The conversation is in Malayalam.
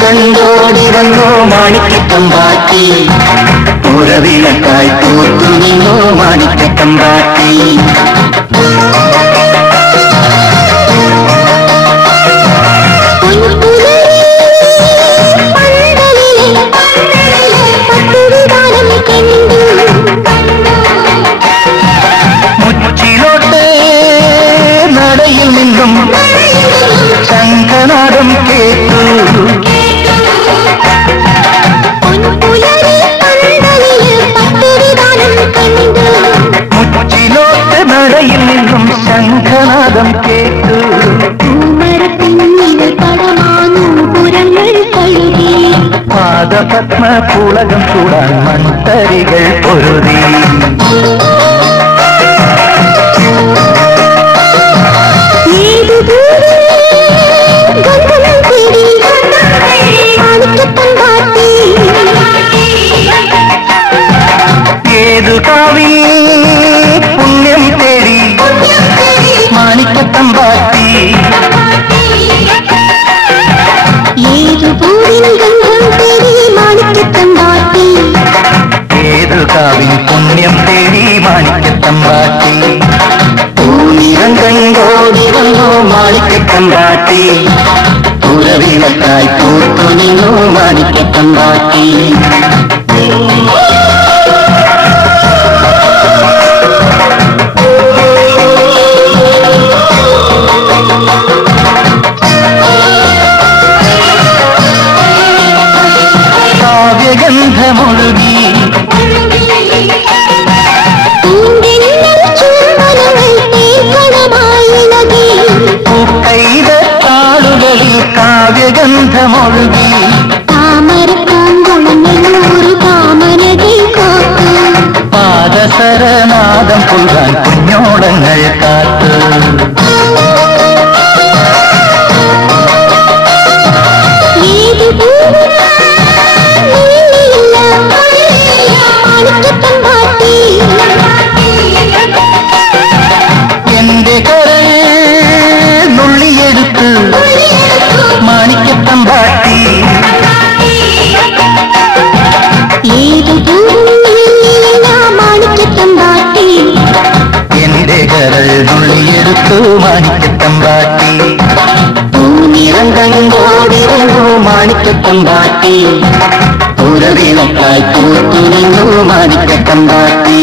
കണ്ടോടി വന്നോ മാണിക്കത്തമ്പാട്ടി ഉറവിലക്കായി പൂത്തു നിന്നോ മാണിക്കത്തമ്പാട്ടി മുച്ചിലോട്ട് നടയിൽ നിന്നും ശംഖനാദം കേട്ടു മുച്ചിലോട്ട് നടയിൽ നിന്നും ശംഖനാദം കേട്ടു പാദപത്മ പുളകം ചൂടാൻ മൺതരികൾ പൊരുതി ഏതു കാവിൽ പുണ്യം തേടി മാണിക്കത്തമ്പാട്ടി ഏതു കാവിൽ പുണ്യം തേടി മാണിക്കത്തമ്പാട്ടി പൂനിരം കണ്ടോടി വന്നോ മാണിക്കത്തമ്പാട്ടി ഉറവിലക്കായി പൂത്തു നിന്നോ മാണിക്കത്തമ്പാട്ടി കാവ്യഗന്ധമൊഴുകി പൂക്കൈതാളുകളിൽ കാവ്യഗന്ധമൊഴുകി പാദസരനാദം പുൽകാൻ കുഞ്ഞോളങ്ങൾ കാത്ത് എന്റെ കരൾ നുള്ളിയെടുത്ത് മാണിക്കത്തമ്പാട്ടി എന്റെ കരൾ നുള്ളിയെടുത്തു മാണിക്കത്തമ്പാട്ടി പൂനിറം കണ്ടോടി വന്നു മാണിക്കത്തമ്പാട്ടി ഉറവിലക്കായി പൂത്തു നിന്നു മാണിക്കത്തമ്പാട്ടി